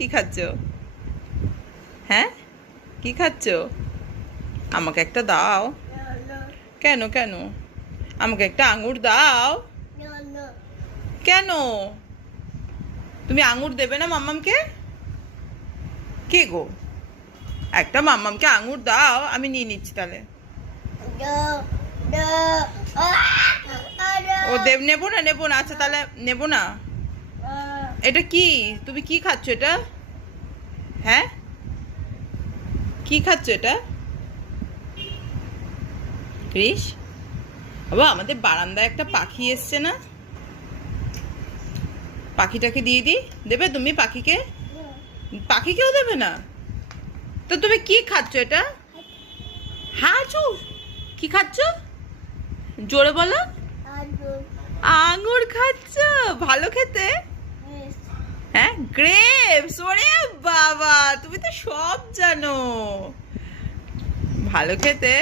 কি খাচ্ছ? হ্যাঁ? কি খাচ্ছ? আমাকে একটা দাও। কেন কেন? আমাকে একটা আঙুর দাও। কেন? তুমি আঙুর দেবে না মাম্মামকে? কে গো? একটা মাম্মামকে আঙুর দাও, আমি নিয়ে নিচ্ছি তাহলে। ও দেব, নেব না নেব না। আচ্ছা তাহলে নেব না। এটা কি? তুমি কি খাচ্ছ এটা? হ্যাঁ? কি খাচ্ছ এটা? ক্রিস বাবা আমাদের বারান্দায় একটা পাখি এসছে না? পাখিটাকে দিয়ে দিই। দেবে তুমি পাখিকে? পাখিকেও দেবে না? তো তুমি কি খাচ্ছ এটা? হাজু কি খাচ্ছ? জোরে বলো। আঙুর খাচ্ছ? ভালো খেতে? হ্যাঁ গ্রেপস ওরে বাবা তুমি তো সব জানো। ভালো খেতে।